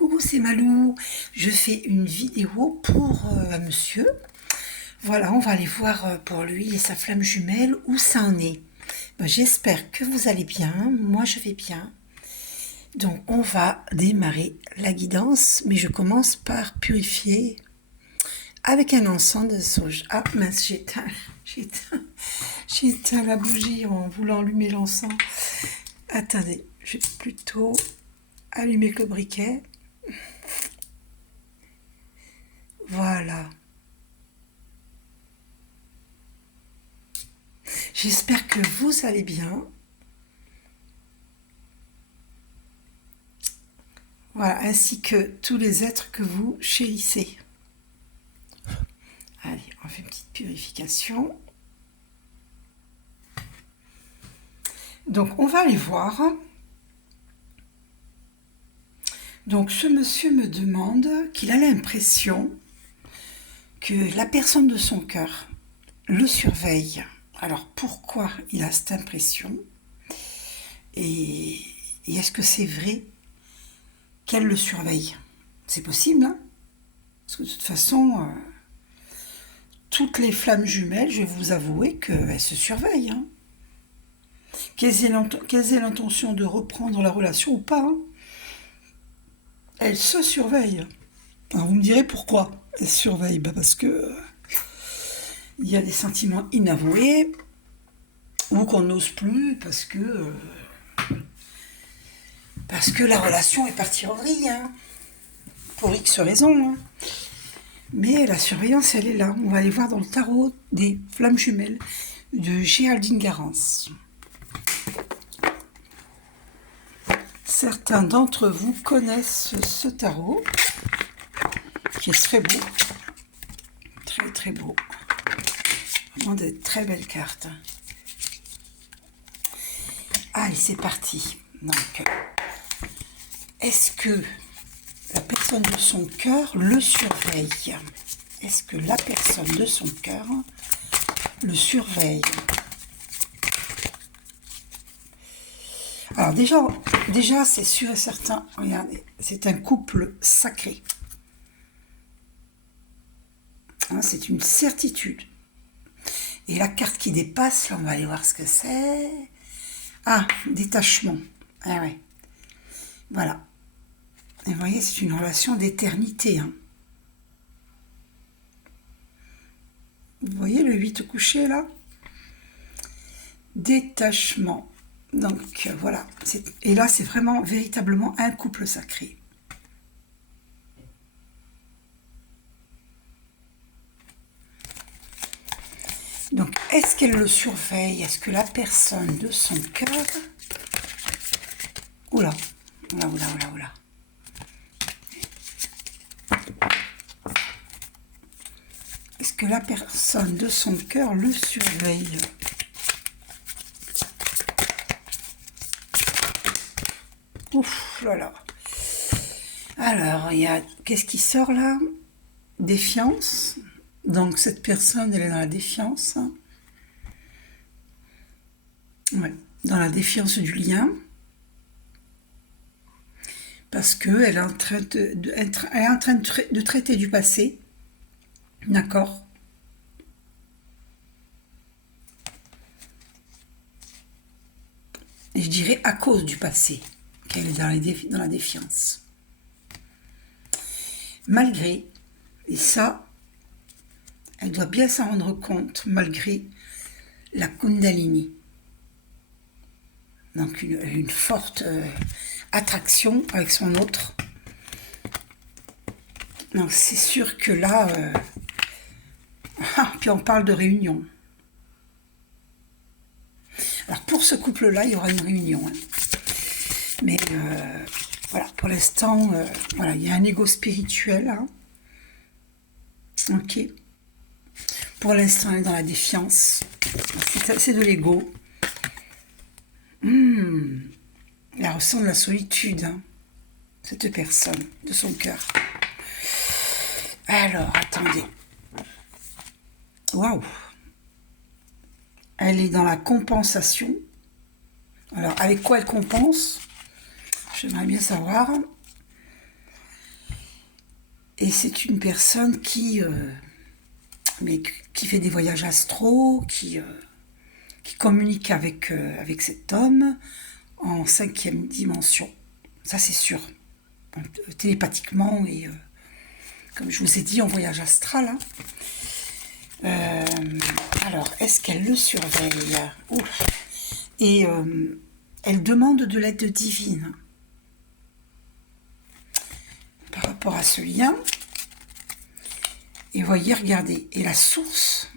Coucou, c'est Malou. Je fais une vidéo pour un monsieur. Voilà, on va aller voir pour lui et sa flamme jumelle où ça en est. Ben, j'espère que vous allez bien. Moi, je vais bien. Donc, on va démarrer la guidance, mais je commence par purifier avec un encens de sauge. Ah mince, j'ai éteint la bougie en voulant allumer l'encens. Attendez, je vais plutôt allumer le briquet. Voilà. J'espère que vous allez bien. Voilà, ainsi que tous les êtres que vous chérissez. Allez, on fait une petite purification. Donc, on va aller voir. Donc, ce monsieur me demande qu'il a l'impression que la personne de son cœur le surveille. Alors, pourquoi il a cette impression? Et est-ce que c'est vrai qu'elle le surveille? C'est possible, hein? Parce que de toute façon, toutes les flammes jumelles, je vais vous avouer qu'elles se surveillent. Hein. Qu'elles aient l'intention de reprendre la relation ou pas, hein, elles se surveillent. Alors vous me direz pourquoi elles se surveillent? Parce que il y a des sentiments inavoués ou qu'on n'ose plus parce que la relation est partie en vrille, hein, pour X raisons. Hein. Mais la surveillance, elle est là. On va aller voir dans le tarot des flammes jumelles de Géraldine Garance. Certains d'entre vous connaissent ce tarot, qui est très beau. Très très beau. Vraiment de très belles cartes. Allez, c'est parti. Donc, est-ce que la personne de son cœur le surveille? Est-ce que la personne de son cœur le surveille? Alors déjà c'est sûr et certain, regardez, c'est un couple sacré. Hein, c'est une certitude. Et la carte qui dépasse, là on va aller voir ce que c'est. Ah, détachement. Ah ouais. Voilà. Et vous voyez, c'est une relation d'éternité. Hein. Vous voyez le 8 couché là? Détachement. Donc voilà. Et là, c'est vraiment véritablement un couple sacré. Donc, est-ce qu'elle le surveille? Est-ce que la personne de son cœur... Oula, oula, oula, oula, oula. Est-ce que la personne de son cœur le surveille? Ouf, là. Alors, il y a... Qu'est-ce qui sort là? Défiance. Donc, cette personne, elle est dans la défiance. Ouais, dans la défiance du lien. Parce qu'elle est en train de traiter du passé. D'accord? Et je dirais à cause du passé qu'elle est dans la défiance. Malgré, et ça, elle doit bien s'en rendre compte, malgré la Kundalini. Donc une forte attraction avec son autre. Donc c'est sûr que là... puis on parle de réunion. Alors pour ce couple-là, il y aura une réunion. Hein. Mais voilà, pour l'instant, voilà, il y a un ego spirituel. Hein. Ok. Pour l'instant, elle est dans la défiance. C'est de l'ego. Elle ressent de la solitude, hein, cette personne, de son cœur. Alors, attendez. Waouh! Elle est dans la compensation. Alors, avec quoi elle compense? J'aimerais bien savoir. Et c'est une personne qui fait des voyages astro, qui communique avec cet homme en 5e dimension. Ça, c'est sûr. Télépathiquement et, comme je vous ai dit, en voyage astral. Hein. Alors, est-ce qu'elle le surveille? Ouf. Et elle demande de l'aide divine. Par rapport à ce lien. Et voyez, regardez. Et la source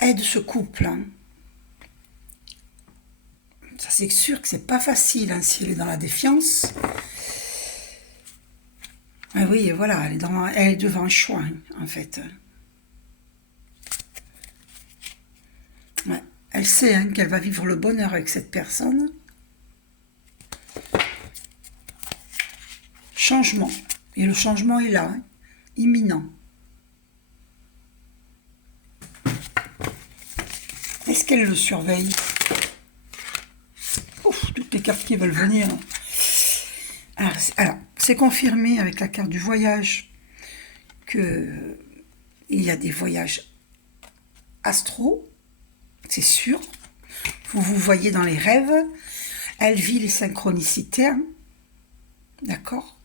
aide ce couple. Hein. Ça, c'est sûr que c'est pas facile hein, si elle est dans la défiance. Ah oui, voilà, elle est devant un choix, hein, en fait. Ouais. Elle sait hein, qu'elle va vivre le bonheur avec cette personne. Changement. Et le changement est là, hein, imminent. Est-ce qu'elle le surveille? Ouf, toutes les cartes qui veulent venir. Alors, c'est confirmé avec la carte du voyage qu'il y a des voyages astro, c'est sûr. Vous voyez dans les rêves. Elle vit les synchronicités, hein, d'accord,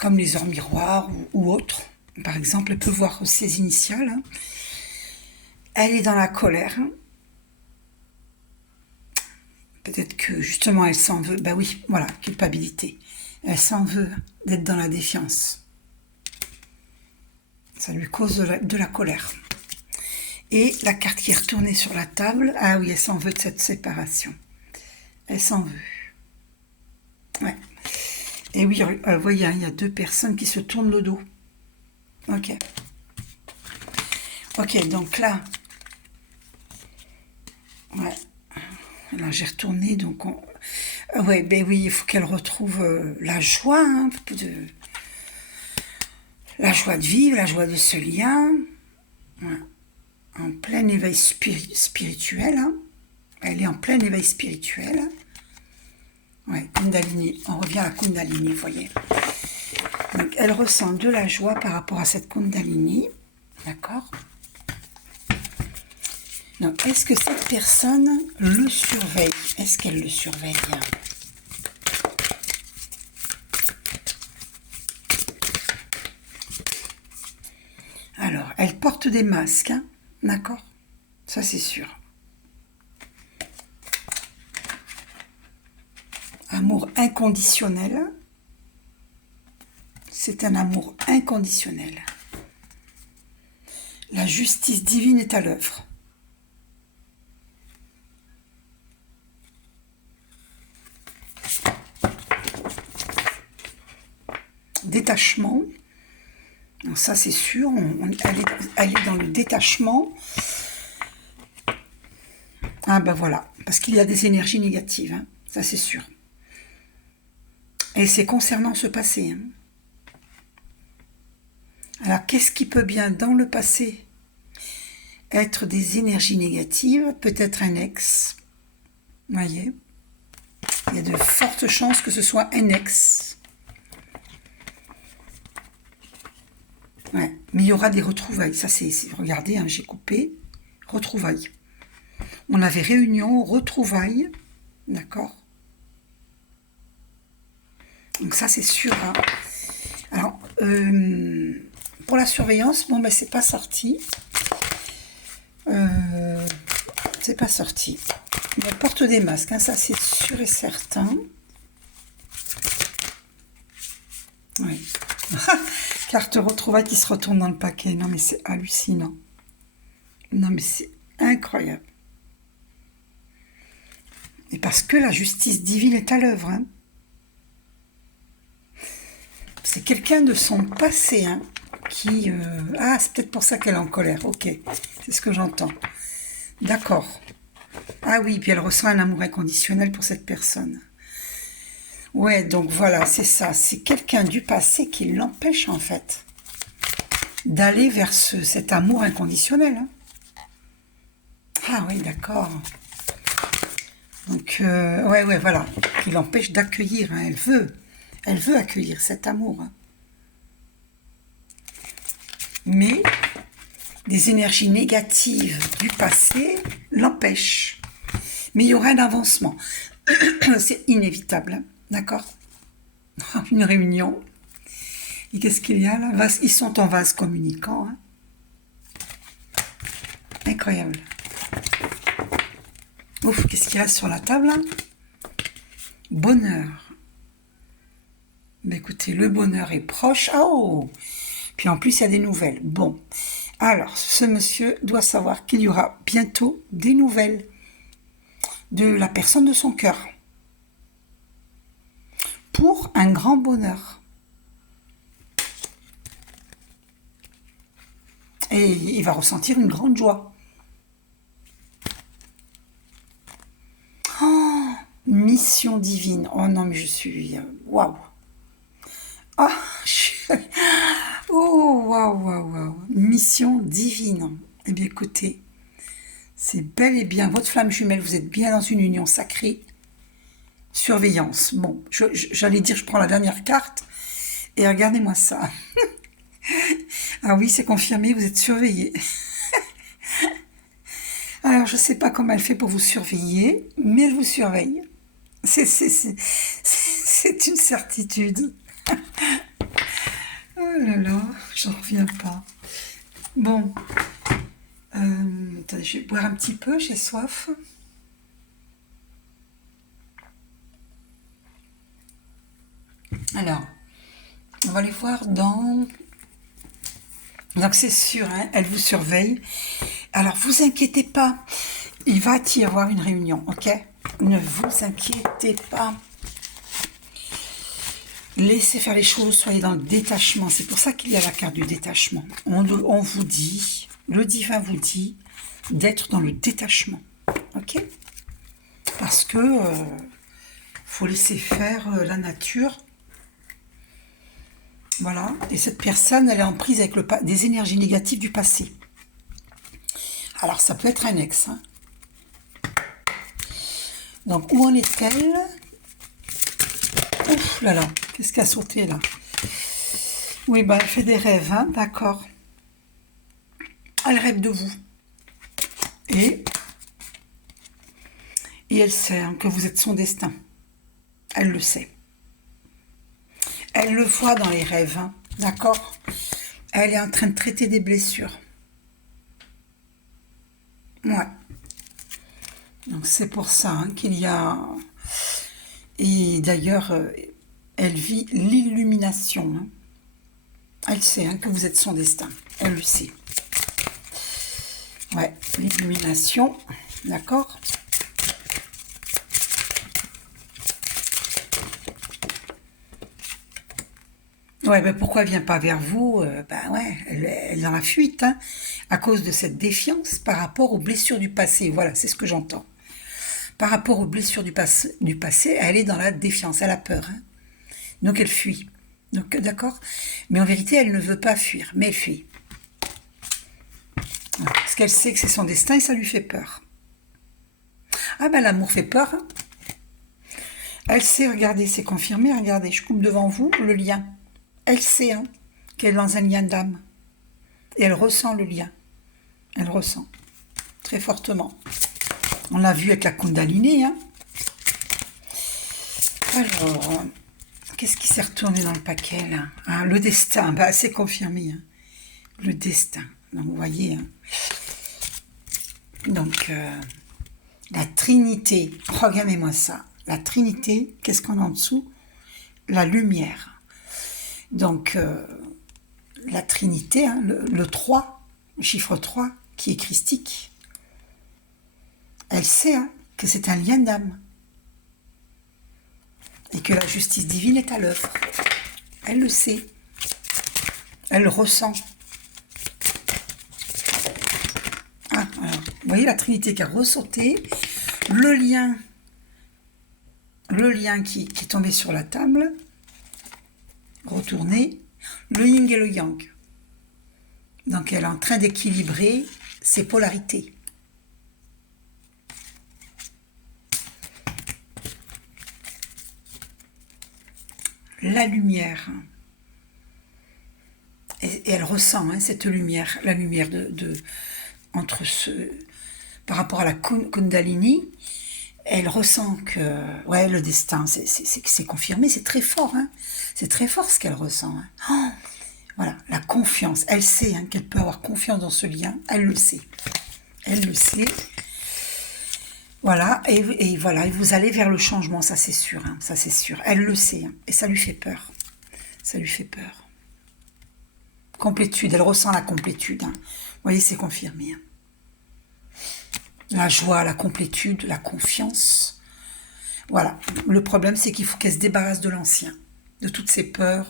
comme les heures miroirs ou autres. Par exemple, elle peut voir ses initiales. Hein. Elle est dans la colère. Hein. Peut-être que justement elle s'en veut. Ben oui, voilà, culpabilité. Elle s'en veut d'être dans la défiance. Ça lui cause de la colère. Et la carte qui est retournée sur la table, ah oui, elle s'en veut de cette séparation. Elle s'en veut. Ouais. Et oui, vous voyez, hein, il y a deux personnes qui se tournent le dos. Ok. Ok, donc là, ouais. Là, j'ai retourné, donc ouais, ben oui, il faut qu'elle retrouve la joie, hein, la joie de vivre, la joie de ce lien, ouais. En plein éveil spirituel, hein. Elle est en plein éveil spirituel, ouais, Kundalini, on revient à la Kundalini, vous voyez. Donc, elle ressent de la joie par rapport à cette Kundalini, d'accord. Donc, est-ce que cette personne le surveille? Est-ce qu'elle le surveille? Alors, elle porte des masques, hein, d'accord? Ça, c'est sûr. Amour inconditionnel. C'est un amour inconditionnel. La justice divine est à l'œuvre. Détachement. Alors ça, c'est sûr. Elle est dans le détachement. Ah ben voilà. Parce qu'il y a des énergies négatives. Hein. Ça, c'est sûr. Et c'est concernant ce passé. Hein. Alors, qu'est-ce qui peut bien, dans le passé, être des énergies négatives? Peut-être un ex. Vous voyez? Il y a de fortes chances que ce soit un ex. Ouais. Mais il y aura des retrouvailles. Ça, c'est regardez, hein, j'ai coupé. Retrouvailles. On avait réunion, retrouvailles. D'accord? Donc ça, c'est sûr. Hein. Alors, pour la surveillance, bon, ben, c'est pas sorti. C'est pas sorti. Mais elle porte des masques, hein, ça, c'est sûr et certain. Oui. Carte retrouvaille qui se retourne dans le paquet. Non, mais c'est hallucinant. Non, mais c'est incroyable. Et parce que la justice divine est à l'œuvre. Hein. C'est quelqu'un de son passé hein, qui... Ah, c'est peut-être pour ça qu'elle est en colère. Ok, c'est ce que j'entends. D'accord. Ah oui, puis elle ressent un amour inconditionnel pour cette personne. Ouais, donc voilà, c'est ça. C'est quelqu'un du passé qui l'empêche, en fait, d'aller vers cet amour inconditionnel. Hein. Ah oui, d'accord. Donc, ouais, voilà. Qui l'empêche d'accueillir. Hein. Elle veut accueillir cet amour. Hein. Mais des énergies négatives du passé l'empêchent. Mais il y aura un avancement. C'est inévitable. Hein. D'accord? Une réunion. Et qu'est-ce qu'il y a là? Ils sont en vase communicant. Hein. Incroyable. Ouf, qu'est-ce qu'il y a sur la table hein? Bonheur. Mais écoutez, le bonheur est proche. Oh! Puis en plus, il y a des nouvelles. Bon. Alors, ce monsieur doit savoir qu'il y aura bientôt des nouvelles de la personne de son cœur. Pour un grand bonheur. Et il va ressentir une grande joie. Oh, mission divine. Oh non, mais je suis... Waouh. Oh, oh, waouh, waouh, waouh. Mission divine. Eh bien, écoutez, c'est bel et bien votre flamme jumelle. Vous êtes bien dans une union sacrée. Surveillance. Bon, j'allais dire, je prends la dernière carte. Et regardez-moi ça. Ah oui, c'est confirmé, vous êtes surveillé. Alors, je ne sais pas comment elle fait pour vous surveiller, mais elle vous surveille. C'est une certitude. Oh là là, j'en reviens pas. Bon, attendez, je vais boire un petit peu, j'ai soif. Alors, on va aller voir dans... Donc c'est sûr, hein, elle vous surveille. Alors, vous inquiétez pas, il va y avoir une réunion, ok? Ne vous inquiétez pas. Laissez faire les choses, soyez dans le détachement. C'est pour ça qu'il y a la carte du détachement. On vous dit, le divin vous dit d'être dans le détachement. Ok? Parce que faut laisser faire la nature. Voilà. Et cette personne, elle est en prise avec des énergies négatives du passé. Alors, ça peut être un ex. Hein. Donc, où en est-elle? Ouf là là, qu'est-ce qui a sauté là? Oui, bah elle fait des rêves, hein, d'accord. Elle rêve de vous. Et elle sait hein, que vous êtes son destin. Elle le sait. Elle le voit dans les rêves, hein, d'accord? Elle est en train de traiter des blessures. Ouais. Donc c'est pour ça hein, qu'il y a... Et d'ailleurs, elle vit l'illumination. Hein. Elle sait hein, que vous êtes son destin. Elle le sait. Ouais, l'illumination. D'accord? Ouais, ben pourquoi elle vient pas vers vous? Ben ouais, elle est dans la fuite, hein, à cause de cette défiance par rapport aux blessures du passé. Voilà, c'est ce que j'entends. Par rapport aux blessures du passé, elle est dans la défiance, elle a peur. Hein. Donc elle fuit. Donc d'accord? Mais en vérité, elle ne veut pas fuir, mais elle fuit. Voilà. Parce qu'elle sait que c'est son destin et ça lui fait peur. Ah ben l'amour fait peur. Hein. Elle sait, regardez, c'est confirmé, regardez, je coupe devant vous le lien. Elle sait hein, qu'elle est dans un lien d'âme. Et elle ressent le lien. Elle ressent. Très fortement. On l'a vu avec la Kundalini. Hein. Alors, qu'est-ce qui s'est retourné dans le paquet là? Ah, le destin, bah, c'est confirmé. Hein. Le destin. Donc, vous voyez. Hein. Donc, la Trinité. Regardez-moi ça. La Trinité, qu'est-ce qu'on a en dessous? La lumière. Donc, la Trinité, hein, le 3, le chiffre 3, qui est christique, elle sait hein, que c'est un lien d'âme et que la justice divine est à l'œuvre. Elle le sait. Elle le ressent. Ah, alors, vous voyez la Trinité qui a ressauté, le lien qui est tombé sur la table, retourné, le yin et le yang. Donc elle est en train d'équilibrer ses polarités. la lumière. Et elle ressent cette lumière, la lumière entre par rapport à la Kundalini, elle ressent que ouais, le destin, c'est confirmé, c'est très fort, c'est très fort ce qu'elle ressent. Oh, voilà, la confiance, elle sait qu'elle peut avoir confiance dans ce lien, elle le sait, elle le sait. Voilà, et voilà, et vous allez vers le changement, ça c'est sûr, ça c'est sûr, elle le sait, et ça lui fait peur, ça lui fait peur. Complétude, elle ressent la complétude, vous voyez, c'est confirmé. La joie, la complétude, la confiance. Voilà. Le problème, c'est qu'il faut qu'elle se débarrasse de l'ancien, de toutes ses peurs,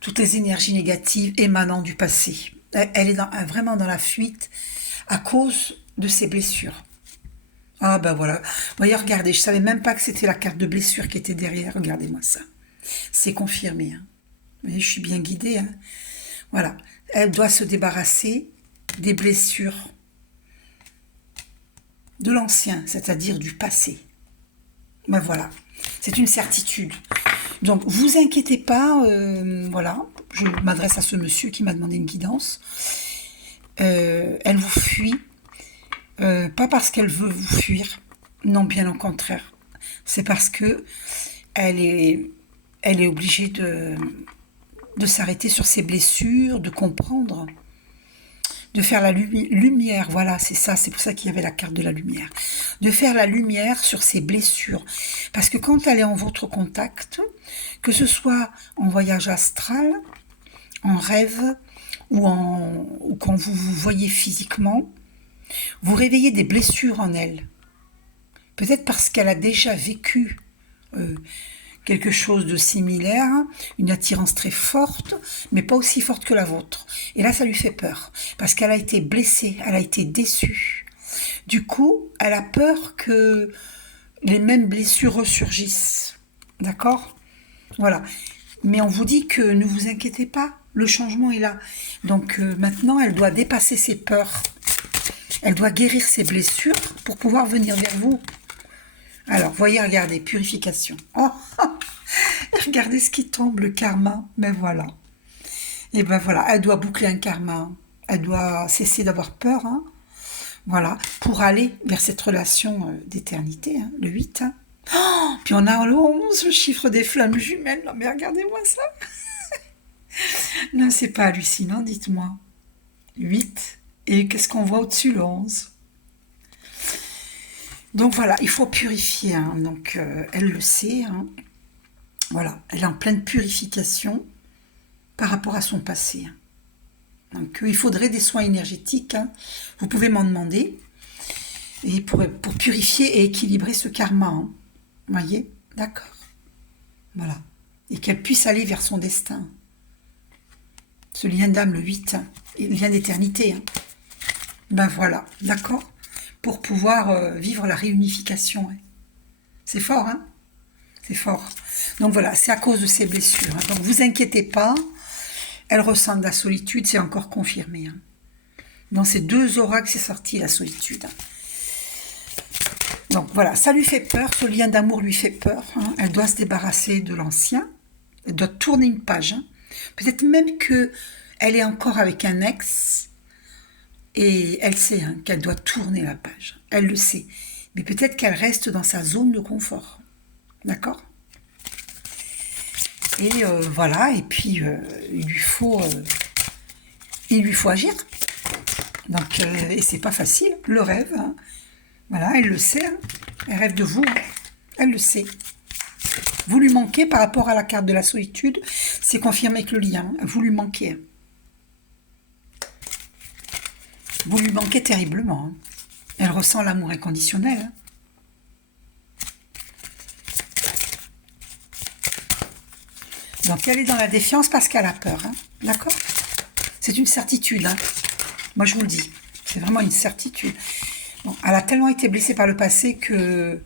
toutes les énergies négatives émanant du passé. Elle est vraiment dans la fuite à cause de ses blessures. Ah ben voilà. Vous voyez, regardez, je savais même pas que c'était la carte de blessure qui était derrière. Regardez-moi ça. C'est confirmé. Vous voyez, je suis bien guidée. Voilà. Elle doit se débarrasser des blessures de l'ancien, c'est-à-dire du passé. Ben voilà, c'est une certitude. Donc, vous inquiétez pas, voilà, je m'adresse à ce monsieur qui m'a demandé une guidance. Elle vous fuit, pas parce qu'elle veut vous fuir, non, bien au contraire. C'est parce que elle est obligée de s'arrêter sur ses blessures, de comprendre, de faire la lumière, voilà, c'est ça, c'est pour ça qu'il y avait la carte de la lumière, de faire la lumière sur ses blessures, parce que quand elle est en votre contact, que ce soit en voyage astral, en rêve, ou quand vous vous voyez physiquement, vous réveillez des blessures en elle, peut-être parce qu'elle a déjà vécu quelque chose de similaire, une attirance très forte, mais pas aussi forte que la vôtre. Et là, ça lui fait peur, parce qu'elle a été blessée, elle a été déçue. Du coup, elle a peur que les mêmes blessures ressurgissent. D'accord ? Voilà. Mais on vous dit que ne vous inquiétez pas, le changement est là. Donc maintenant, elle doit dépasser ses peurs. Elle doit guérir ses blessures pour pouvoir venir vers vous. Alors, voyez, regardez, purification. Oh, regardez ce qui tombe, le karma. Ben voilà. Et ben voilà, elle doit boucler un karma. Elle doit cesser d'avoir peur. Voilà, pour aller vers cette relation d'éternité, le 8. Oh, puis on a le 11, le chiffre des flammes jumelles. Non, mais regardez-moi ça. Non, c'est pas hallucinant, dites-moi. 8. Et qu'est-ce qu'on voit au-dessus, le 11 ? Donc voilà, il faut purifier. Donc elle le sait. Voilà, elle est en pleine purification par rapport à son passé. Donc il faudrait des soins énergétiques. Vous pouvez m'en demander. Et pour purifier et équilibrer ce karma. Vous voyez ? D'accord. Voilà. Et qu'elle puisse aller vers son destin. Ce lien d'âme, le 8, le lien d'éternité. Ben voilà, d'accord ? Pour pouvoir vivre la réunification. C'est fort, c'est fort. Donc voilà, c'est à cause de ces blessures. Donc vous inquiétez pas, elle ressent de la solitude, c'est encore confirmé. Dans ces deux oracles, c'est sorti la solitude. Donc voilà, ça lui fait peur, ce lien d'amour lui fait peur. Elle doit se débarrasser de l'ancien, elle doit tourner une page. Peut-être même qu'elle est encore avec un ex, et elle sait qu'elle doit tourner la page. Elle le sait. Mais peut-être qu'elle reste dans sa zone de confort. D'accord ? Et voilà, et puis il lui faut agir. Donc, et c'est pas facile, le rêve. Voilà, elle le sait. Elle rêve de vous. Elle le sait. Vous lui manquez par rapport à la carte de la solitude. C'est confirmé avec le lien. Vous lui manquez. Vous lui manquez terriblement. Elle ressent l'amour inconditionnel. Donc elle est dans la défiance parce qu'elle a peur. D'accord ? C'est une certitude. Moi je vous le dis. C'est vraiment une certitude. Bon, elle a tellement été blessée par le passé que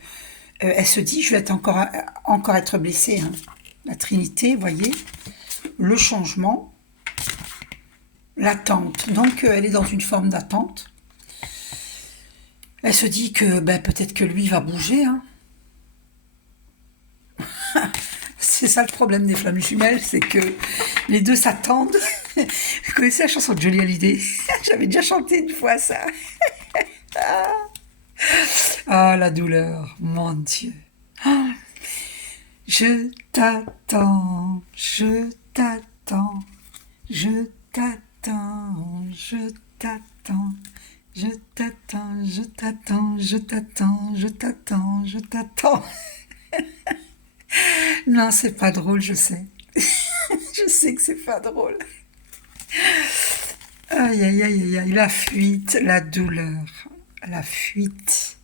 elle se dit, je vais encore être blessée. La Trinité, vous voyez, le changement, l'attente. Donc elle est dans une forme d'attente. Elle se dit que peut-être que lui va bouger. C'est ça le problème des flammes jumelles, c'est que les deux s'attendent. Vous connaissez la chanson de Johnny Hallyday? J'avais déjà chanté une fois ça. Ah, la douleur, mon Dieu. Ah, je t'attends, je t'attends, je t'attends, je t'attends, je t'attends, je t'attends, je t'attends, je t'attends, je t'attends. Non, c'est pas drôle, je sais. Je sais que c'est pas drôle. Aïe, aïe, aïe, aïe, aïe, la fuite, la douleur, la fuite.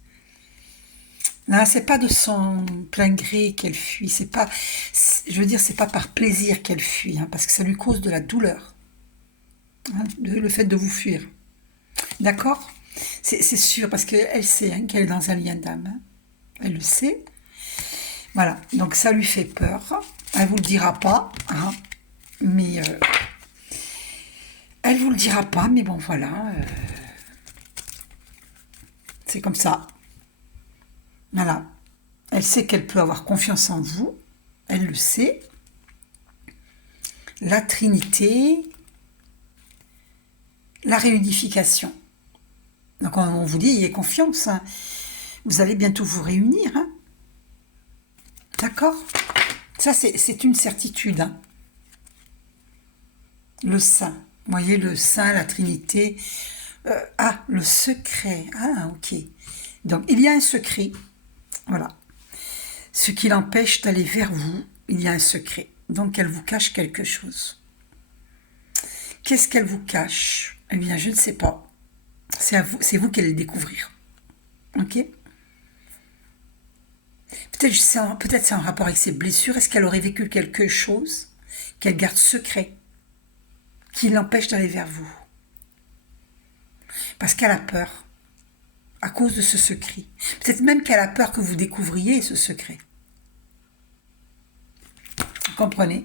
Non, c'est pas de son plein gré qu'elle fuit, c'est pas, je veux dire, c'est pas par plaisir qu'elle fuit, hein, parce que ça lui cause de la douleur, hein, le fait de vous fuir. D'accord? C'est sûr, parce qu'elle sait hein, qu'elle est dans un lien d'âme. Hein. Elle le sait. Voilà, donc ça lui fait peur. Elle vous le dira pas, hein, mais elle vous le dira pas, mais bon, voilà, c'est comme ça. Voilà. Elle sait qu'elle peut avoir confiance en vous. Elle le sait. La Trinité, la réunification. Donc on vous dit, ayez confiance. Hein. Vous allez bientôt vous réunir. Hein. D'accord? Ça, c'est une certitude. Hein. Le Saint. Vous voyez, le Saint, la Trinité. Le secret. Ah, ok. Donc, il y a un secret. Voilà. Ce qui l'empêche d'aller vers vous, il y a un secret. Donc, elle vous cache quelque chose. Qu'est-ce qu'elle vous cache? Eh bien, je ne sais pas. C'est vous qui allez le découvrir. Ok? Peut-être c'est en rapport avec ses blessures. Est-ce qu'elle aurait vécu quelque chose qu'elle garde secret, qui l'empêche d'aller vers vous? Parce qu'elle a peur, à cause de ce secret. Peut-être même qu'elle a peur que vous découvriez ce secret. Vous comprenez?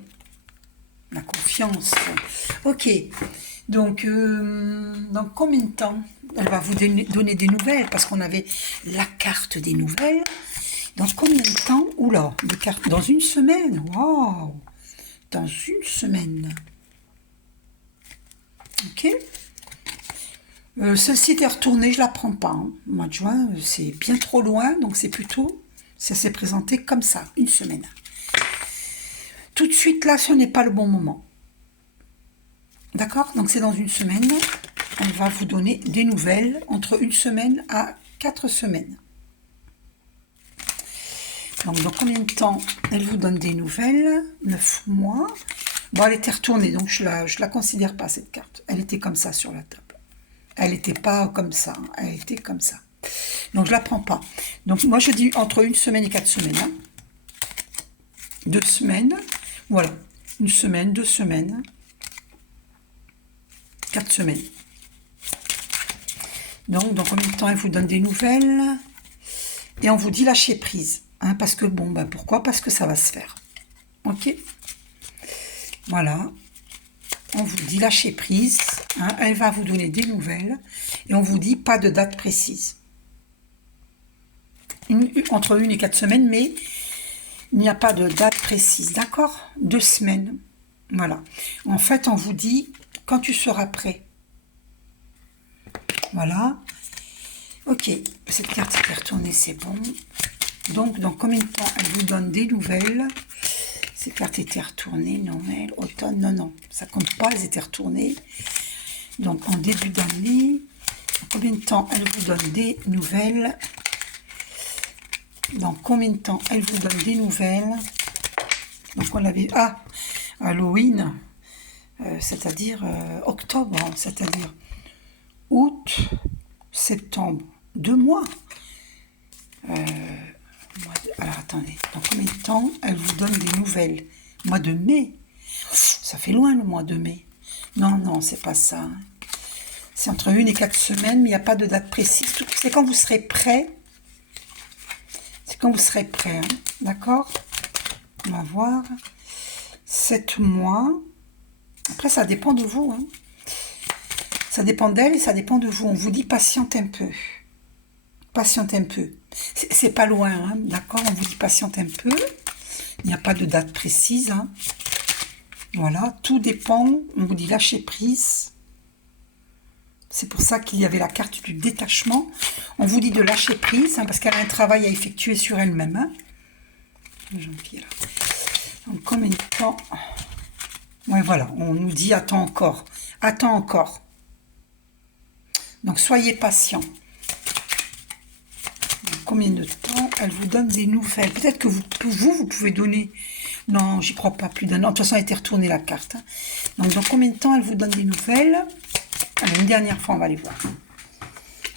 La confiance. Ok. Donc, dans combien de temps elle va vous donner des nouvelles? Parce qu'on avait la carte des nouvelles. Dans combien de temps? Oula, dans une semaine. Waouh! Dans une semaine. Ok. Celle-ci était retournée, je la prends pas. Hein. Au mois de juin, c'est bien trop loin, donc c'est plutôt, ça s'est présenté comme ça, une semaine. Tout de suite, là, ce n'est pas le bon moment. D'accord? Donc c'est dans une semaine. Elle va vous donner des nouvelles entre une semaine à 4 semaines. Donc dans combien de temps elle vous donne des nouvelles? 9 mois. Bon, elle était retournée, donc je la considère pas, cette carte. Elle était comme ça sur la table. Elle n'était pas comme ça, elle était comme ça. Donc je la prends pas. Donc moi je dis entre une semaine et 4 semaines. Hein. 2 semaines, voilà. Une semaine, 2 semaines. 4 semaines. Donc dans combien de temps elle vous donne des nouvelles? Et on vous dit lâcher prise. Hein, parce que bon, ben pourquoi? Parce que ça va se faire. Ok? Voilà. On vous dit lâcher prise. Hein, elle va vous donner des nouvelles. Et on vous dit pas de date précise. Entre 1 et 4 semaines, mais il n'y a pas de date précise. D'accord? 2 semaines. Voilà. En fait, on vous dit quand tu seras prêt. Voilà. Ok. Cette carte est retournée, c'est bon. Donc, dans combien de temps elle vous donne des nouvelles? Ces cartes étaient retournées, Noël, automne, non, ça compte pas, elles étaient retournées. Donc, en début d'année, dans combien de temps elle vous donne des nouvelles? Dans combien de temps elle vous donne des nouvelles? Donc, on avait... Ah, Halloween, c'est-à-dire octobre, c'est-à-dire août, septembre, 2 mois. Alors attendez, dans combien de temps elle vous donne des nouvelles? Mois de mai? Ça fait loin le mois de mai. Non, c'est pas ça. C'est entre 1 et 4 semaines, mais il n'y a pas de date précise. C'est quand vous serez prêt. C'est quand vous serez prêt, hein. D'accord? On va voir. 7 mois. Après, ça dépend de vous. Hein. Ça dépend d'elle et ça dépend de vous. On vous dit patiente un peu. Patiente un peu. C'est pas loin, hein, d'accord? On vous dit patiente un peu. Il n'y a pas de date précise. Hein. Voilà, tout dépend. On vous dit lâcher prise. C'est pour ça qu'il y avait la carte du détachement. On vous dit de lâcher prise, hein, parce qu'elle a un travail à effectuer sur elle-même. Hein. Donc, combien de temps? Oui, voilà, on nous dit attends encore. Attends encore. Donc, soyez patient. Combien de temps elle vous donne des nouvelles? Peut-être que vous pouvez donner... Non, j'y crois pas, plus d'un an. De toute façon, elle a été retournée la carte. Hein. Donc, dans combien de temps elle vous donne des nouvelles? Alors, une dernière fois, on va les voir.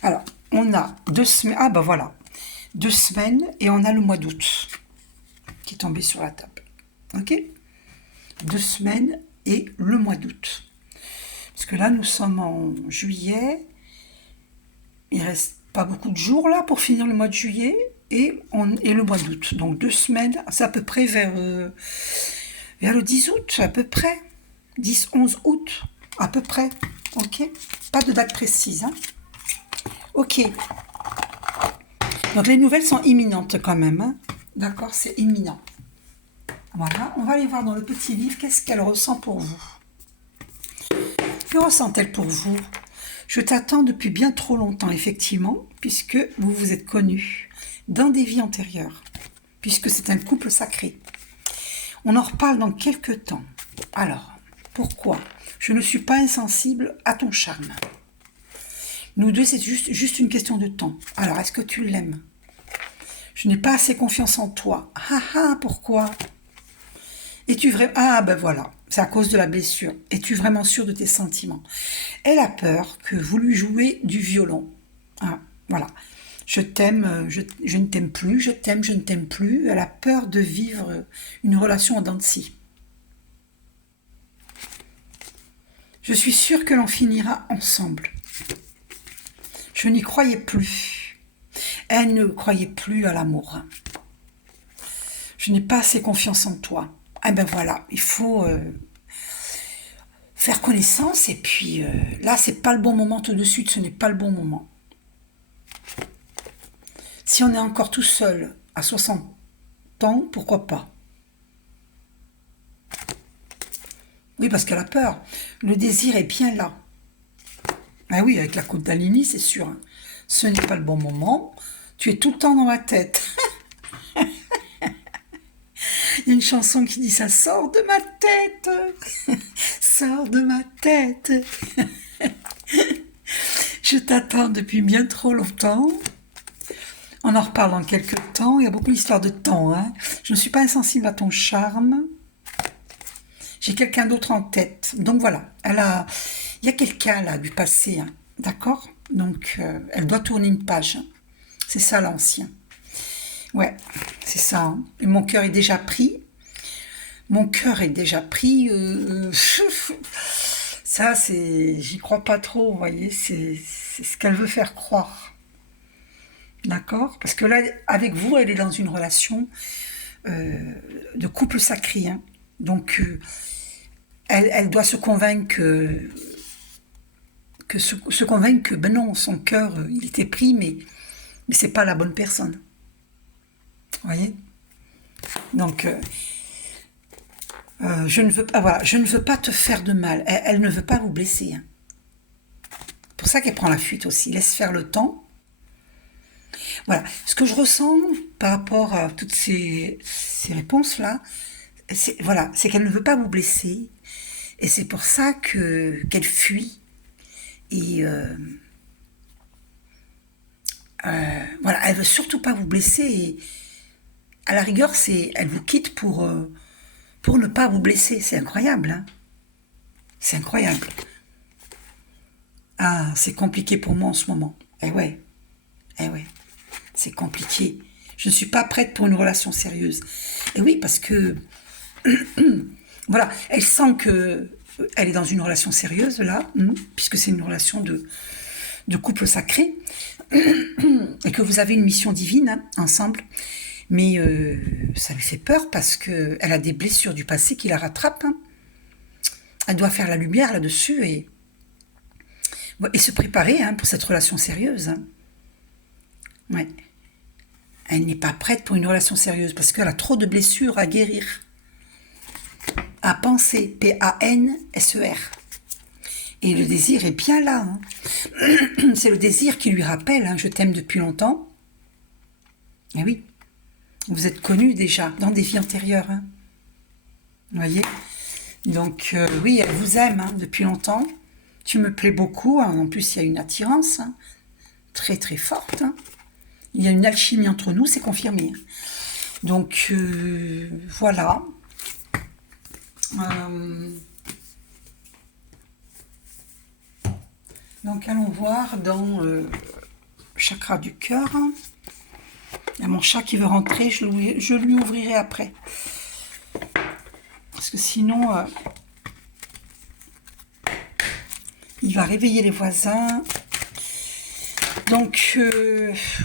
Alors, on a 2 semaines. Ah, ben voilà. 2 semaines et on a le mois d'août qui est tombé sur la table. Ok? 2 semaines et le mois d'août. Parce que là, nous sommes en juillet. Il reste pas beaucoup de jours là pour finir le mois de juillet et le mois d'août. Donc 2 semaines, c'est à peu près vers le 10 août, à peu près. 10-11 août, à peu près. Ok? Pas de date précise. Hein? Ok. Donc les nouvelles sont imminentes quand même. Hein? D'accord? C'est imminent. Voilà. On va aller voir dans le petit livre qu'est-ce qu'elle ressent pour vous. Que ressent-elle pour vous? Je t'attends depuis bien trop longtemps, effectivement, puisque vous vous êtes connus dans des vies antérieures, puisque c'est un couple sacré. On en reparle dans quelques temps. Alors, pourquoi? Je ne suis pas insensible à ton charme. Nous deux, c'est juste une question de temps. Alors, est-ce que tu l'aimes? Je n'ai pas assez confiance en toi. Ah ah, pourquoi? Es-tu vrai? Ah ben voilà, c'est à cause de la blessure. Es-tu vraiment sûr de tes sentiments? Elle a peur que vous lui jouez du violon. Ah, voilà. Je t'aime, je ne t'aime plus, je t'aime, je ne t'aime plus. Elle a peur de vivre une relation en dents de scie. Je suis sûre que l'on finira ensemble. Je n'y croyais plus. Elle ne croyait plus à l'amour. Je n'ai pas assez confiance en toi. Ah ben voilà, il faut faire connaissance et puis là, c'est pas le bon moment tout de suite, ce n'est pas le bon moment. Si on est encore tout seul à 60 ans, pourquoi pas? Oui, parce qu'elle a peur. Le désir est bien là. Ah oui, avec la côte d'Aligny, c'est sûr. Hein. Ce n'est pas le bon moment. Tu es tout le temps dans ma tête. Il y a une chanson qui dit « Ça sort de ma tête, sort de ma tête. » Je t'attends depuis bien trop longtemps. On en reparle dans quelques temps. Il y a beaucoup d'histoires de temps. Hein. Je ne suis pas insensible à ton charme. J'ai quelqu'un d'autre en tête. Donc voilà, il y a quelqu'un là du passé. Hein. D'accord? Donc elle doit tourner une page. C'est ça l'ancien. Ouais, c'est ça. Hein. Et mon cœur est déjà pris. Mon cœur est déjà pris. Ça, j'y crois pas trop, vous voyez. C'est ce qu'elle veut faire croire. D'accord? Parce que là, avec vous, elle est dans une relation de couple sacré. Hein. Donc, elle doit se convaincre que ben non, son cœur, il était pris, mais c'est pas la bonne personne. Vous voyez? Donc, je ne veux pas, voilà, je ne veux pas te faire de mal. Elle ne veut pas vous blesser. Hein. C'est pour ça qu'elle prend la fuite aussi. Laisse faire le temps. Voilà. Ce que je ressens par rapport à toutes ces réponses-là, c'est qu'elle ne veut pas vous blesser. Et c'est pour ça qu'elle fuit. Et voilà, elle veut surtout pas vous blesser. Et à la rigueur, elle vous quitte pour ne pas vous blesser. C'est incroyable, hein? C'est incroyable. Ah, c'est compliqué pour moi en ce moment. Eh ouais, c'est compliqué. Je ne suis pas prête pour une relation sérieuse. Et oui, parce que, voilà, elle sent que elle est dans une relation sérieuse, là, puisque c'est une relation de couple sacré, et que vous avez une mission divine, hein, ensemble. Mais ça lui fait peur parce qu'elle a des blessures du passé qui la rattrapent. Hein. Elle doit faire la lumière là-dessus et se préparer hein, pour cette relation sérieuse. Hein. Ouais. Elle n'est pas prête pour une relation sérieuse parce qu'elle a trop de blessures à guérir. À penser, P-A-N-S-E-R. Et le désir est bien là. Hein. C'est le désir qui lui rappelle, hein, je t'aime depuis longtemps. Et oui, vous êtes connus déjà dans des vies antérieures. Hein. Vous voyez? Donc oui, elle vous aime hein, depuis longtemps. Tu me plais beaucoup. Hein. En plus, il y a une attirance hein, très très forte. Hein. Il y a une alchimie entre nous, c'est confirmé. Donc voilà. Donc allons voir dans le chakra du cœur. Il y a mon chat qui veut rentrer, je lui ouvrirai après. Parce que sinon, il va réveiller les voisins. Donc,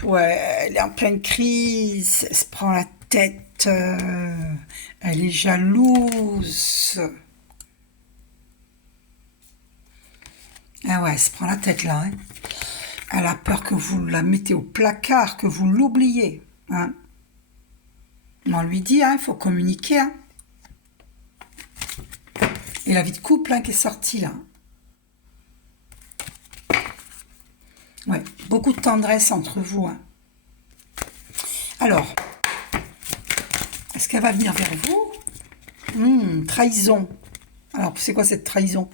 ouais, elle est en pleine crise, elle se prend la tête, elle est jalouse. Ah ouais, elle se prend la tête là. Hein. Elle a peur que vous la mettez au placard, que vous l'oubliez. Hein. On lui dit, hein, il faut communiquer. Hein. Et la vie de couple hein, qui est sortie là. Ouais, beaucoup de tendresse entre vous. Hein. Alors, est-ce qu'elle va venir vers vous? Trahison. Alors, c'est quoi cette trahison?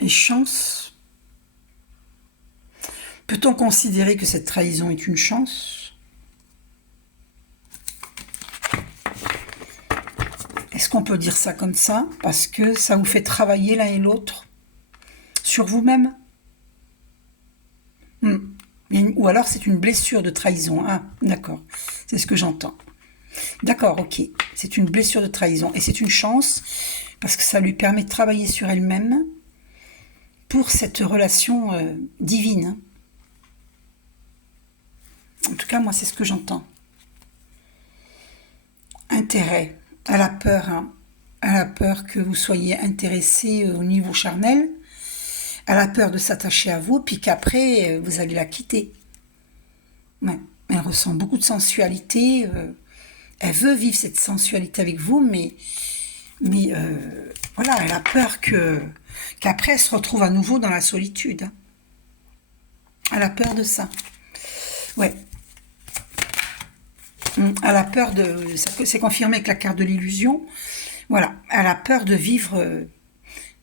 Et chance. Peut-on considérer que cette trahison est une chance? Est-ce qu'on peut dire ça comme ça? Parce que ça vous fait travailler l'un et l'autre sur vous-même. Ou alors c'est une blessure de trahison. Ah, d'accord. C'est ce que j'entends. D'accord, ok. C'est une blessure de trahison. Et c'est une chance parce que ça lui permet de travailler sur elle-même pour cette relation divine. En tout cas, moi, c'est ce que j'entends. Intérêt. Elle a peur. Hein. Elle a peur que vous soyez intéressé au niveau charnel. Elle a peur de s'attacher à vous, puis qu'après, vous allez la quitter. Ouais. Elle ressent beaucoup de sensualité. Elle veut vivre cette sensualité avec vous, mais voilà, elle a peur qu'après, elle se retrouve à nouveau dans la solitude. Elle a peur de ça. Ouais. Elle a peur de... C'est confirmé avec la carte de l'illusion. Voilà. Elle a peur de vivre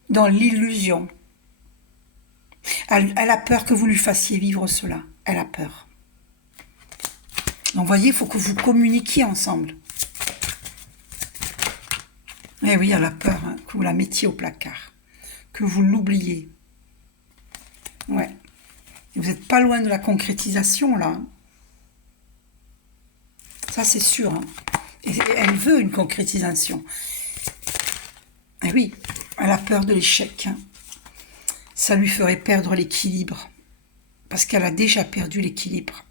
dans l'illusion. Elle a peur que vous lui fassiez vivre cela. Elle a peur. Donc, vous voyez, il faut que vous communiquiez ensemble. Eh oui, elle a peur hein, que vous la mettiez au placard. Que vous l'oubliez. Ouais. Et vous n'êtes pas loin de la concrétisation, là. Hein. Ça, c'est sûr. Hein. Et elle veut une concrétisation. Eh oui, elle a peur de l'échec. Hein. Ça lui ferait perdre l'équilibre. Parce qu'elle a déjà perdu l'équilibre.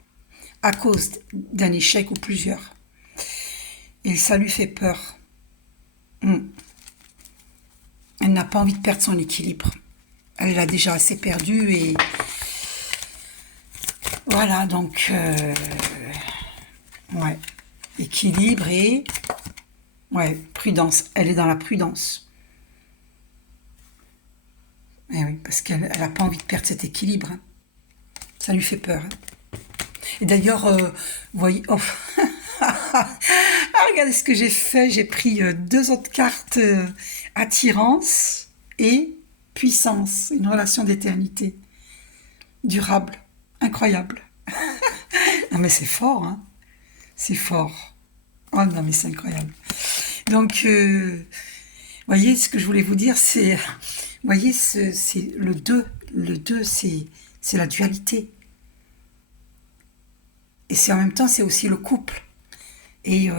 À cause d'un échec ou plusieurs. Et ça lui fait peur. Elle n'a pas envie de perdre son équilibre. Elle l'a déjà assez perdu et... Voilà, donc... Ouais. Équilibre et... Ouais, prudence. Elle est dans la prudence. Eh oui, parce qu'elle n'a pas envie de perdre cet équilibre. Hein. Ça lui fait peur. Hein. Et d'ailleurs, vous voyez... Oh. Regardez ce que j'ai fait. J'ai pris 2 autres cartes. Attirance et puissance. Une relation d'éternité. Durable. Incroyable. Non mais c'est fort, hein. C'est fort. Oh non mais c'est incroyable. Donc, voyez, ce que je voulais vous dire, c'est... Vous voyez, c'est le 2. Le 2, c'est la dualité. Et c'est en même temps, c'est aussi le couple. Et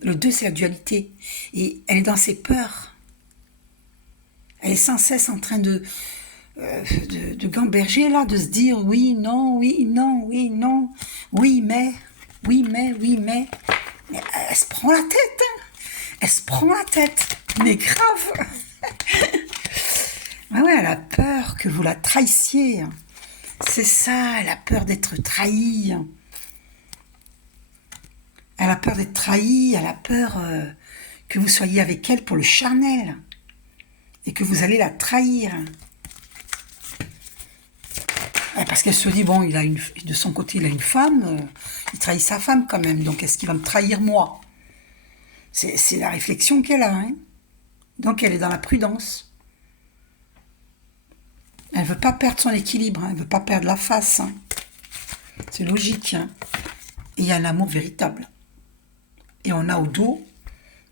le 2, c'est la dualité. Et elle est dans ses peurs. Elle est sans cesse en train de gamberger, là, de se dire oui, non, oui, non, oui, non, oui, mais, oui, mais, oui, mais. Mais elle se prend la tête, hein. Elle se prend la tête. Mais grave. Ah ouais, elle a peur que vous la trahissiez. C'est ça, elle a peur d'être trahie. Elle a peur d'être trahie, elle a peur que vous soyez avec elle pour le charnel et que vous allez la trahir. Parce qu'elle se dit, bon, de son côté, il a une femme, il trahit sa femme quand même, donc est-ce qu'il va me trahir moi? C'est la réflexion qu'elle a. Hein. Donc elle est dans la prudence. Elle ne veut pas perdre son équilibre, hein, elle ne veut pas perdre la face. Hein. C'est logique. Hein. Et il y a un amour véritable. Et on a au dos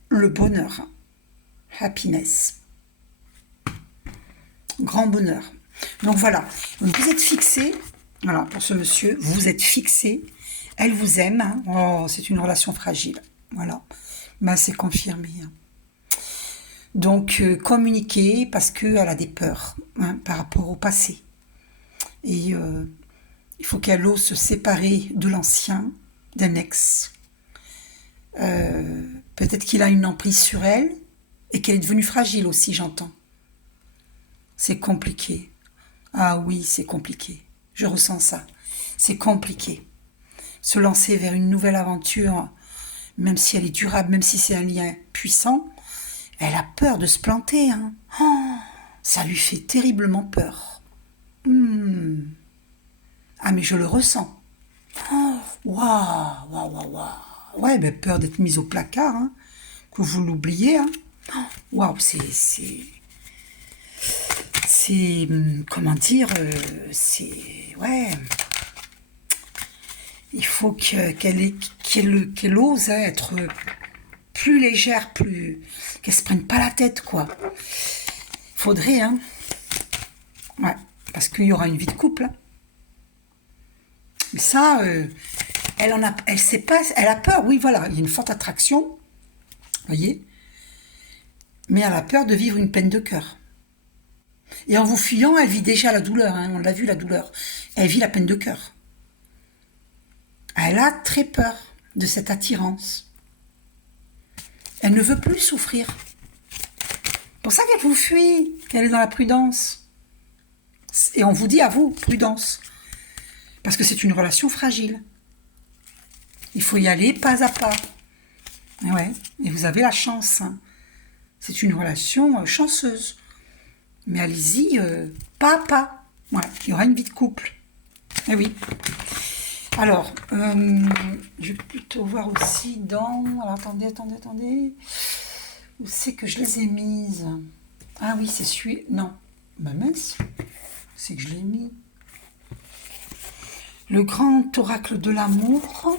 le bonheur. Happiness. Grand bonheur. Donc voilà, donc vous êtes fixé, voilà, pour ce monsieur, vous êtes fixé, elle vous aime, hein. Oh, c'est une relation fragile, voilà, ben, c'est confirmé. Hein. Donc communiquer parce qu'elle a des peurs hein, par rapport au passé. Et il faut qu'elle ose se séparer de l'ancien, d'un ex. Peut-être qu'il a une emprise sur elle et qu'elle est devenue fragile aussi, j'entends. C'est compliqué. Ah oui, c'est compliqué. Je ressens ça. C'est compliqué. Se lancer vers une nouvelle aventure, même si elle est durable, même si c'est un lien puissant, elle a peur de se planter. Hein. Oh, ça lui fait terriblement peur. Ah, mais je le ressens. Oh, waouh, waouh, waouh, waouh. Ouais, ben peur d'être mise au placard, hein, que vous l'oubliez. Hein. Waouh, c'est comment dire, c'est ouais. Il faut qu'elle ose hein, être plus légère, qu'elle se prenne pas la tête quoi. Faudrait hein. Ouais, parce qu'il y aura une vie de couple. Hein. Mais ça, elle sait pas, elle a peur. Oui, voilà, il y a une forte attraction, voyez. Mais elle a peur de vivre une peine de cœur. Et en vous fuyant, elle vit déjà la douleur. Hein, on l'a vu, la douleur. Elle vit la peine de cœur. Elle a très peur de cette attirance. Elle ne veut plus souffrir. C'est pour ça qu'elle vous fuit, qu'elle est dans la prudence. Et on vous dit à vous, prudence. Parce que c'est une relation fragile. Il faut y aller pas à pas. Et ouais, et vous avez la chance. Hein. C'est une relation chanceuse. Mais allez-y, pas à pas. Ouais, il y aura une vie de couple. Eh oui. Alors, je vais plutôt voir aussi dans... Alors, attendez. Où c'est que je les ai mises? Ah oui, c'est celui... Non. Bah mince. C'est que je l'ai mis. Le grand oracle de l'amour.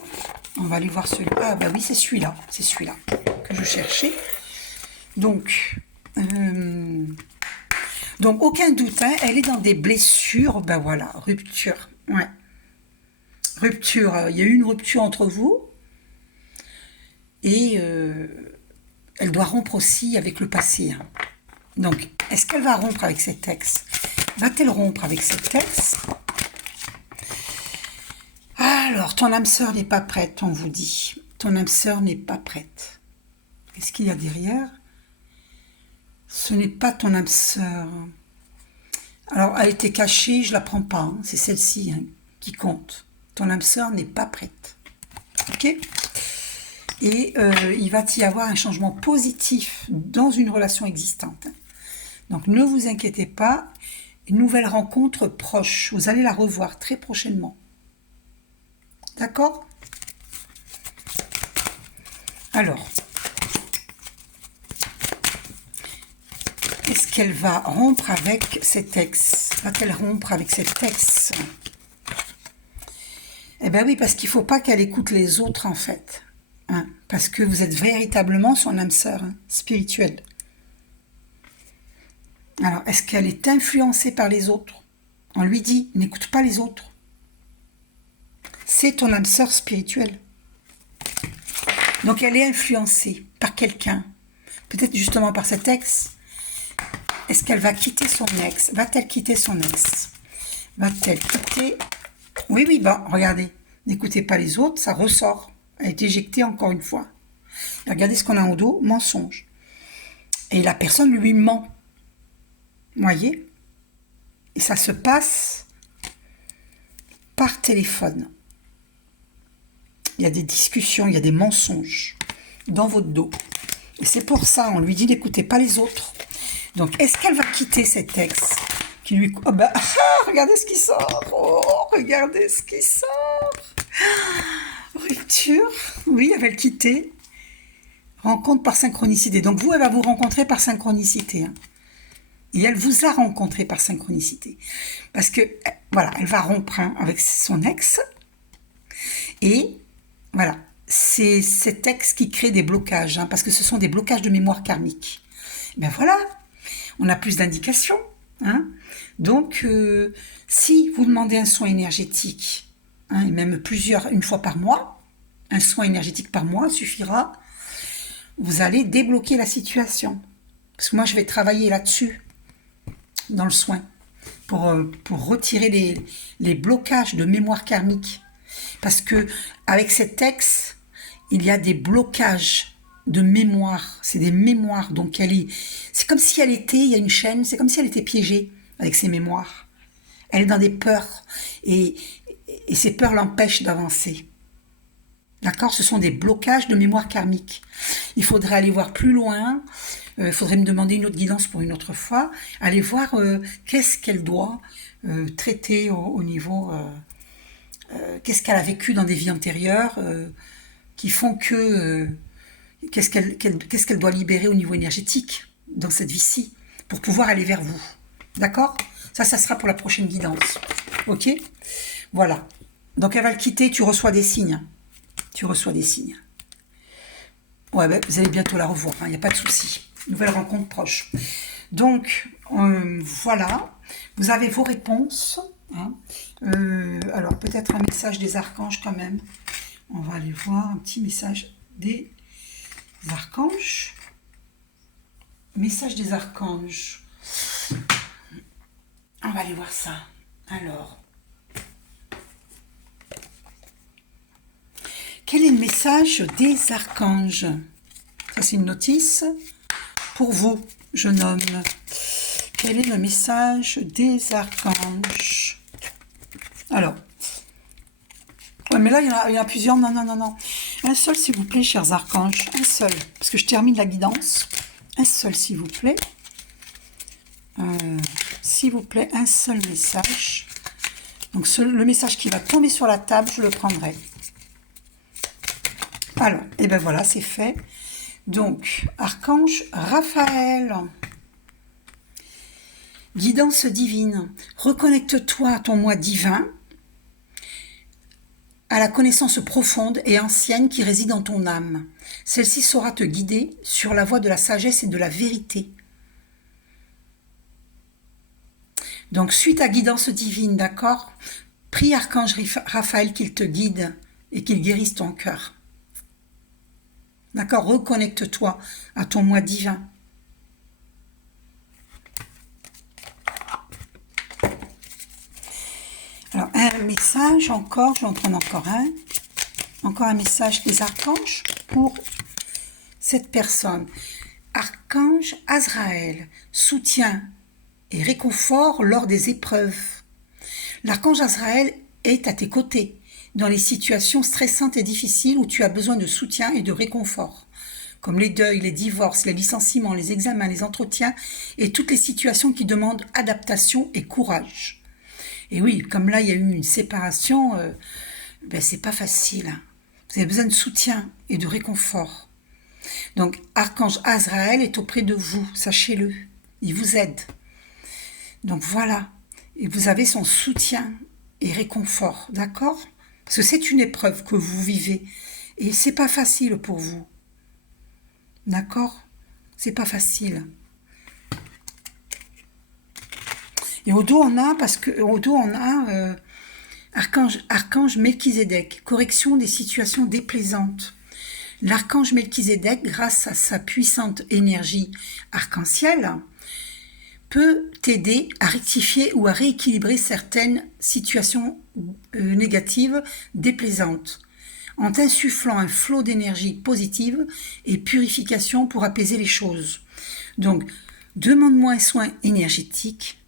On va aller voir celui-là. Ah bah oui, c'est celui-là. C'est celui-là que je cherchais. Donc, aucun doute, hein, elle est dans des blessures. Ben voilà, rupture. Ouais. Rupture. Il y a eu une rupture entre vous. Et elle doit rompre aussi avec le passé. Hein. Donc, est-ce qu'elle va rompre avec cet ex? Va-t-elle rompre avec cet ex? Alors, ton âme sœur n'est pas prête, on vous dit. Ton âme sœur n'est pas prête. Qu'est-ce qu'il y a derrière? Ce n'est pas ton âme sœur. Alors, elle était cachée, je la prends pas. Hein. C'est celle-ci hein, qui compte. Ton âme sœur n'est pas prête. Ok? Et il va y avoir un changement positif dans une relation existante. Donc, ne vous inquiétez pas. Une nouvelle rencontre proche. Vous allez la revoir très prochainement. D'accord? Alors, est-ce qu'elle va rompre avec cet ex? Va-t-elle rompre avec cet ex? Eh bien oui, parce qu'il ne faut pas qu'elle écoute les autres, en fait. Hein, parce que vous êtes véritablement son âme sœur hein, spirituelle. Alors, est-ce qu'elle est influencée par les autres? On lui dit, n'écoute pas les autres. C'est ton âme sœur spirituelle. Donc, elle est influencée par quelqu'un. Peut-être justement par cet ex. Est-ce qu'elle va quitter son ex? Va-t-elle quitter son ex? Va-t-elle quitter... Oui, bah, regardez. N'écoutez pas les autres, ça ressort. Elle est éjectée encore une fois. Et regardez ce qu'on a au dos, mensonge. Et la personne lui ment. Vous voyez? Et ça se passe par téléphone. il y a des discussions, il y a des mensonges dans votre dos. Et c'est pour ça, on lui dit d'écouter pas les autres. Donc, est-ce qu'elle va quitter cet ex qui lui... Oh bah, regardez ce qui sort. Oh, regardez ce qui sort. Rupture. Oui, elle va le quitter. Rencontre par synchronicité. Donc, vous, elle va vous rencontrer par synchronicité. Hein. Et elle vous a rencontré par synchronicité. Parce que, voilà, elle va rompre avec son ex. Et, voilà, c'est cet ex qui crée des blocages. Hein, parce que ce sont des blocages de mémoire karmique. Ben voilà, on a plus d'indications. Hein. Donc, si vous demandez un soin énergétique, hein, et même une fois par mois, un soin énergétique par mois suffira, vous allez débloquer la situation. Parce que moi, je vais travailler là-dessus, dans le soin, pour retirer les blocages de mémoire karmique. Parce que avec cet ex, il y a des blocages de mémoire. C'est des mémoires. Donc, c'est comme si il y a une chaîne, c'est comme si elle était piégée avec ses mémoires. Elle est dans des peurs. Et ces peurs l'empêchent d'avancer. D'accord? Ce sont des blocages de mémoire karmique. Il faudrait aller voir plus loin. Il faudrait me demander une autre guidance pour une autre fois. Aller voir qu'est-ce qu'elle doit traiter au niveau... qu'est-ce qu'elle a vécu dans des vies antérieures qui font que... qu'est-ce qu'elle doit libérer au niveau énergétique dans cette vie-ci pour pouvoir aller vers vous. D'accord? Ça sera pour la prochaine guidance. Ok? Voilà. Donc elle va le quitter, tu reçois des signes. Tu reçois des signes. Ouais, ben, vous allez bientôt la revoir, il n'y a pas de souci. Nouvelle rencontre proche. Donc, voilà. Vous avez vos réponses. Hein. Alors, peut-être un message des archanges quand même. On va aller voir un petit message des archanges. Message des archanges. On va aller voir ça. Alors. Quel est le message des archanges? Ça, c'est une notice pour vous, jeune homme. Quel est le message des archanges? Alors. Ouais, mais là, il y en a plusieurs. Non, non, non, non. Un seul, s'il vous plaît, chers archanges. Un seul. Parce que je termine la guidance. Un seul, s'il vous plaît. S'il vous plaît, un seul message. Donc, le message qui va tomber sur la table, je le prendrai. Alors, et ben voilà, c'est fait. Donc, archange Raphaël. Guidance divine. Reconnecte-toi à ton moi divin, à la connaissance profonde et ancienne qui réside en ton âme. Celle-ci saura te guider sur la voie de la sagesse et de la vérité. Donc, suite à guidance divine, d'accord? Prie archange Raphaël qu'il te guide et qu'il guérisse ton cœur. D'accord? Reconnecte-toi à ton moi divin. Alors, un message encore, j'en prends encore un. Encore un message des archanges pour cette personne. Archange Azraël, soutien et réconfort lors des épreuves. L'archange Azraël est à tes côtés dans les situations stressantes et difficiles où tu as besoin de soutien et de réconfort, comme les deuils, les divorces, les licenciements, les examens, les entretiens et toutes les situations qui demandent adaptation et courage. Et oui, comme là, il y a eu une séparation, c'est pas facile. Vous avez besoin de soutien et de réconfort. Donc, Archange Azraël est auprès de vous, sachez-le. Il vous aide. Donc voilà. Et vous avez son soutien et réconfort, d'accord? Parce que c'est une épreuve que vous vivez. Et c'est pas facile pour vous. D'accord? C'est pas facile. Et au dos, on a, archange Melchizedek, correction des situations déplaisantes. L'archange Melchizedek, grâce à sa puissante énergie arc-en-ciel, peut t'aider à rectifier ou à rééquilibrer certaines situations négatives, déplaisantes, en t'insufflant un flot d'énergie positive et purification pour apaiser les choses. Donc, demande-moi un soin énergétique,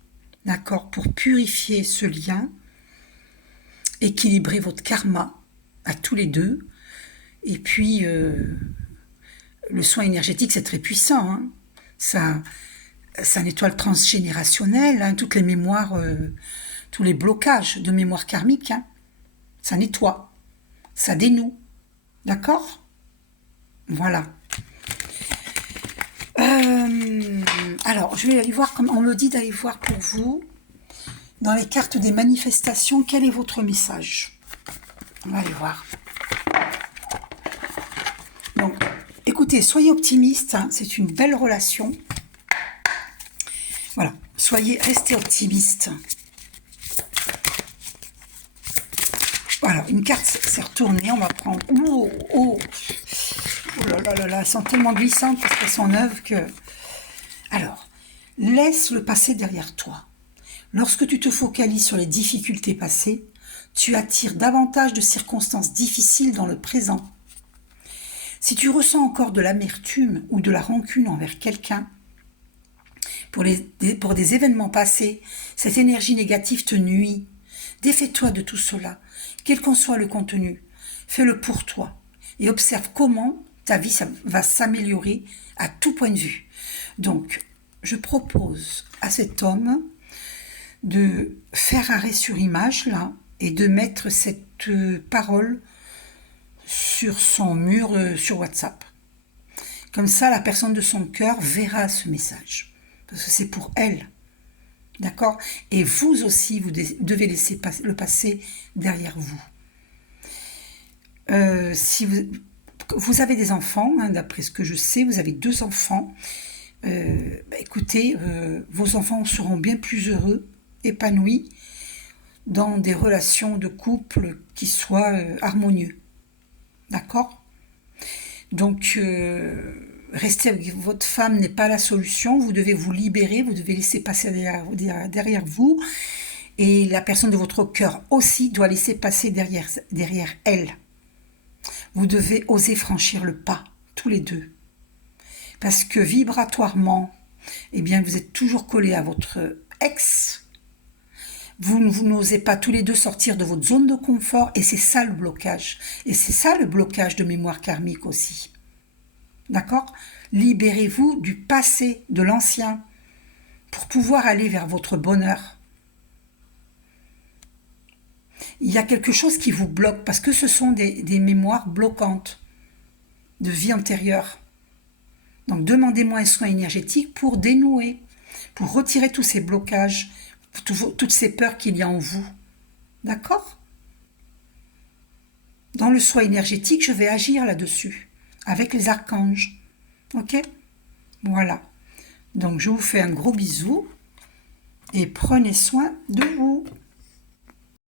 d'accord, pour purifier ce lien, équilibrer votre karma à tous les deux, Et puis, le soin énergétique, c'est très puissant. Hein. Ça nettoie le transgénérationnel, hein, toutes les mémoires, tous les blocages de mémoire karmique. Hein. Ça nettoie, ça dénoue. D'accord? Voilà. Alors, je vais aller voir, comme on me dit d'aller voir pour vous, dans les cartes des manifestations, quel est votre message? On va aller voir. Donc, écoutez, soyez optimistes, hein, c'est une belle relation. Voilà, restez optimistes. Voilà, une carte s'est retournée, on va prendre... Oh là là là là, elles sont tellement glissantes parce qu'elles sont neuves que... Alors, laisse le passé derrière toi. Lorsque tu te focalises sur les difficultés passées, tu attires davantage de circonstances difficiles dans le présent. Si tu ressens encore de l'amertume ou de la rancune envers quelqu'un, pour des événements passés, cette énergie négative te nuit. Défais-toi de tout cela, quel qu'en soit le contenu. Fais-le pour toi et observe comment ta vie va s'améliorer à tout point de vue. Donc, je propose à cet homme de faire arrêt sur image, là, et de mettre cette parole sur son mur sur WhatsApp. Comme ça, la personne de son cœur verra ce message. Parce que c'est pour elle. D'accord? Et vous aussi, vous devez laisser le passé derrière vous. Si vous avez des enfants, hein, d'après ce que je sais, vous avez 2 enfants. Écoutez, vos enfants seront bien plus heureux, épanouis, dans des relations de couple qui soient harmonieux. D'accord? Donc, rester avec votre femme n'est pas la solution. Vous devez vous libérer, vous devez laisser passer derrière vous. Et la personne de votre cœur aussi doit laisser passer derrière elle. Vous devez oser franchir le pas, tous les deux. Parce que vibratoirement, eh bien, vous êtes toujours collés à votre ex. Vous n'osez pas tous les deux sortir de votre zone de confort et c'est ça le blocage. Et c'est ça le blocage de mémoire karmique aussi. D'accord? Libérez-vous du passé, de l'ancien, pour pouvoir aller vers votre bonheur. Il y a quelque chose qui vous bloque parce que ce sont des mémoires bloquantes de vie antérieure. Donc demandez-moi un soin énergétique pour dénouer, pour retirer tous ces blocages, toutes ces peurs qu'il y a en vous. D'accord? Dans le soin énergétique, je vais agir là-dessus, avec les archanges. Ok? Voilà. Donc je vous fais un gros bisou et prenez soin de vous.